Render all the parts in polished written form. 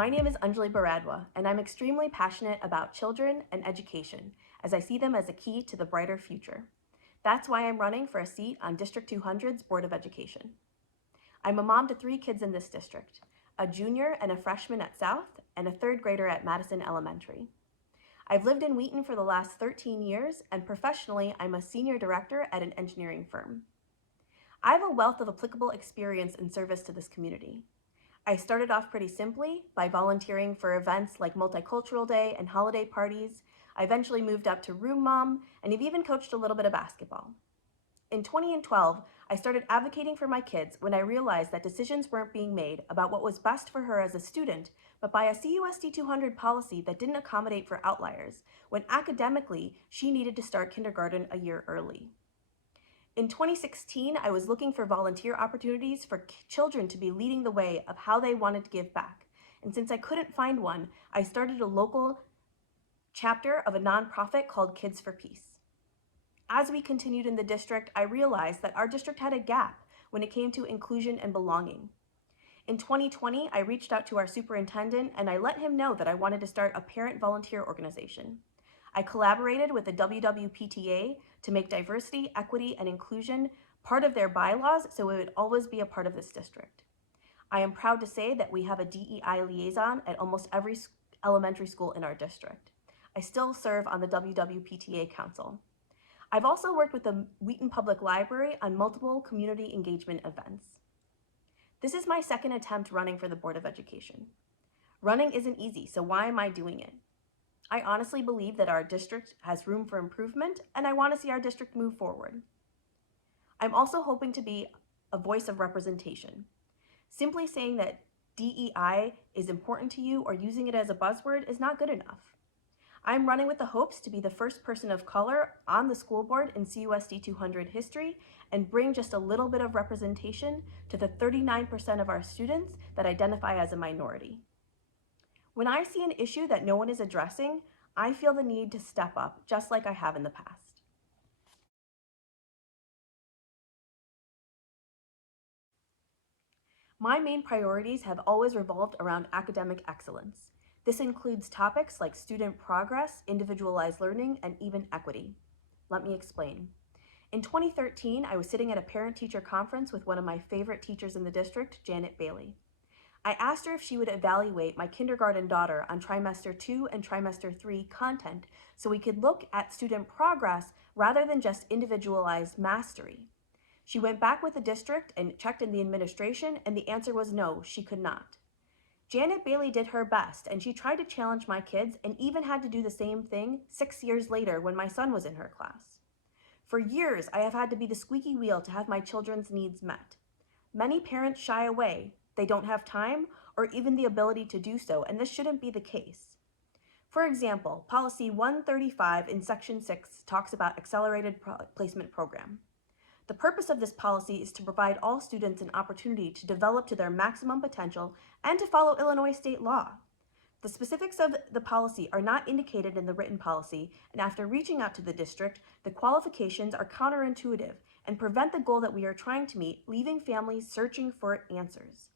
My name is Anajali Bharadwa, and I'm extremely passionate about children and education, as I see them as a key to the brighter future. That's why I'm running for a seat on District 200's Board of Education. I'm a mom to 3 kids in this district, a junior and a freshman at South, and a 3rd grader at Madison Elementary. I've lived in Wheaton for the last 13 years, and professionally, I'm a senior director at an engineering firm. I have a wealth of applicable experience in service to this community. I started off pretty simply by volunteering for events like Multicultural Day and holiday parties. I eventually moved up to room mom, and have even coached a little bit of basketball. In 2012, I started advocating for my kids when I realized that decisions weren't being made about what was best for her as a student, but by a CUSD 200 policy that didn't accommodate for outliers, when academically she needed to start kindergarten a year early. In 2016, I was looking for volunteer opportunities for children to be leading the way of how they wanted to give back. And since I couldn't find one, I started a local chapter of a nonprofit called Kids for Peace. As we continued in the district, I realized that our district had a gap when it came to inclusion and belonging. In 2020, I reached out to our superintendent and I let him know that I wanted to start a parent volunteer organization. I collaborated with the WWPTA to make diversity, equity, and inclusion part of their bylaws so it would always be a part of this district. I am proud to say that we have a DEI liaison at almost every elementary school in our district. I still serve on the WWPTA Council. I've also worked with the Wheaton Public Library on multiple community engagement events. This is my 2nd attempt running for the Board of Education. Running isn't easy, so why am I doing it? I honestly believe that our district has room for improvement, and I want to see our district move forward. I'm also hoping to be a voice of representation. Simply saying that DEI is important to you or using it as a buzzword is not good enough. I'm running with the hopes to be the first person of color on the school board in CUSD 200 history and bring just a little bit of representation to the 39% of our students that identify as a minority. When I see an issue that no one is addressing, I feel the need to step up, just like I have in the past. My main priorities have always revolved around academic excellence. This includes topics like student progress, individualized learning, and even equity. Let me explain. In 2013, I was sitting at a parent-teacher conference with one of my favorite teachers in the district, Janet Bailey. I asked her if she would evaluate my kindergarten daughter on trimester 2 and trimester 3 content so we could look at student progress rather than just individualized mastery. She went back with the district and checked in the administration, and the answer was no, she could not. Janet Bailey did her best, and she tried to challenge my kids and even had to do the same thing 6 years later when my son was in her class. For years, I have had to be the squeaky wheel to have my children's needs met. Many parents shy away. They don't have time or even the ability to do so, and this shouldn't be the case. For example, Policy 135 in Section 6 talks about accelerated placement program. The purpose of this policy is to provide all students an opportunity to develop to their maximum potential and to follow Illinois state law. The specifics of the policy are not indicated in the written policy, and after reaching out to the district, the qualifications are counterintuitive and prevent the goal that we are trying to meet, leaving families searching for answers.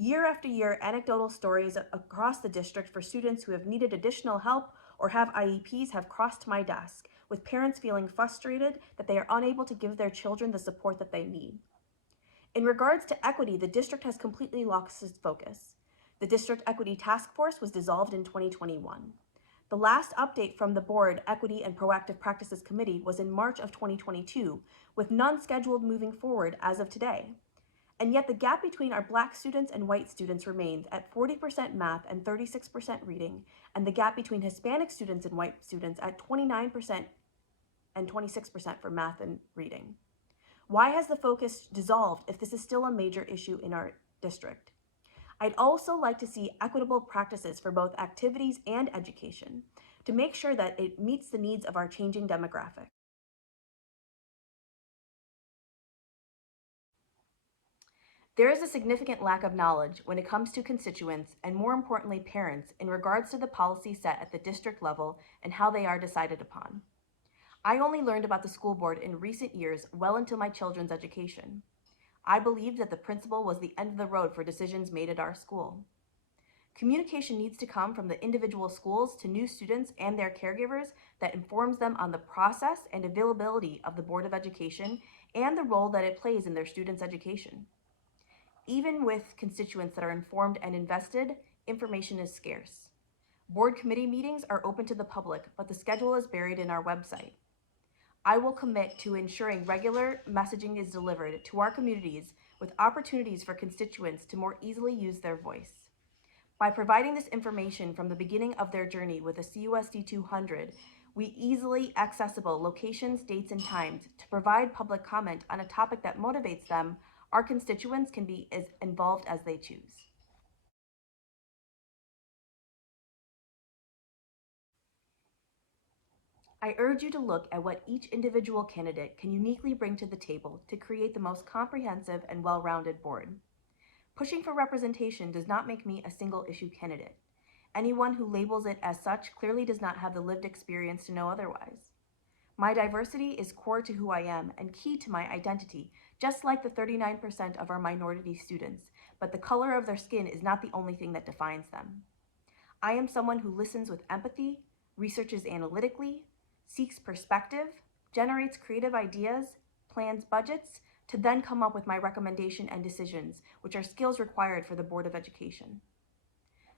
Year after year, anecdotal stories across the district for students who have needed additional help or have IEPs have crossed my desk, with parents feeling frustrated that they are unable to give their children the support that they need. In regards to equity, the district has completely lost its focus. The District Equity Task Force was dissolved in 2021. The last update from the Board Equity and Proactive Practices Committee was in March of 2022, with none scheduled moving forward as of today. And yet the gap between our Black students and white students remains at 40% math and 36% reading, and the gap between Hispanic students and white students at 29% and 26% for math and reading. Why has the focus dissolved if this is still a major issue in our district? I'd also like to see equitable practices for both activities and education to make sure that it meets the needs of our changing demographic. There is a significant lack of knowledge when it comes to constituents and, more importantly, parents in regards to the policy set at the district level and how they are decided upon. I only learned about the school board in recent years, well into my children's education. I believed that the principal was the end of the road for decisions made at our school. Communication needs to come from the individual schools to new students and their caregivers that informs them on the process and availability of the Board of Education and the role that it plays in their students' education. Even with constituents that are informed and invested, information is scarce. Board committee meetings are open to the public, but the schedule is buried in our website. I will commit to ensuring regular messaging is delivered to our communities with opportunities for constituents to more easily use their voice. By providing this information from the beginning of their journey with a CUSD 200, we easily accessible locations, dates, and times to provide public comment on a topic that motivates them, our constituents can be as involved as they choose. I urge you to look at what each individual candidate can uniquely bring to the table to create the most comprehensive and well-rounded board. Pushing for representation does not make me a single issue candidate. Anyone who labels it as such clearly does not have the lived experience to know otherwise. My diversity is core to who I am and key to my identity, just like the 39% of our minority students, but the color of their skin is not the only thing that defines them. I am someone who listens with empathy, researches analytically, seeks perspective, generates creative ideas, plans budgets, to then come up with my recommendation and decisions, which are skills required for the Board of Education.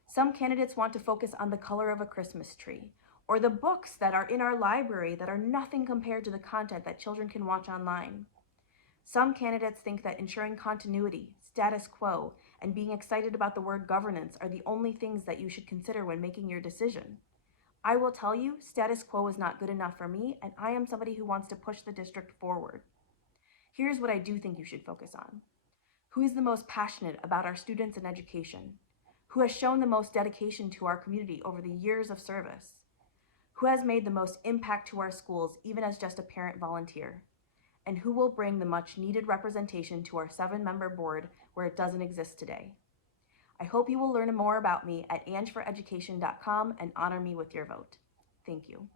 Some candidates want to focus on the color of a Christmas tree, or the books that are in our library that are nothing compared to the content that children can watch online. Some candidates think that ensuring continuity, status quo, and being excited about the word governance are the only things that you should consider when making your decision. I will tell you, status quo is not good enough for me, and I am somebody who wants to push the district forward. Here's what I do think you should focus on. Who is the most passionate about our students and education? Who has shown the most dedication to our community over the years of service? Who has made the most impact to our schools, even as just a parent volunteer? And who will bring the much needed representation to our 7-member board where it doesn't exist today? I hope you will learn more about me at angeforeducation.com and honor me with your vote. Thank you.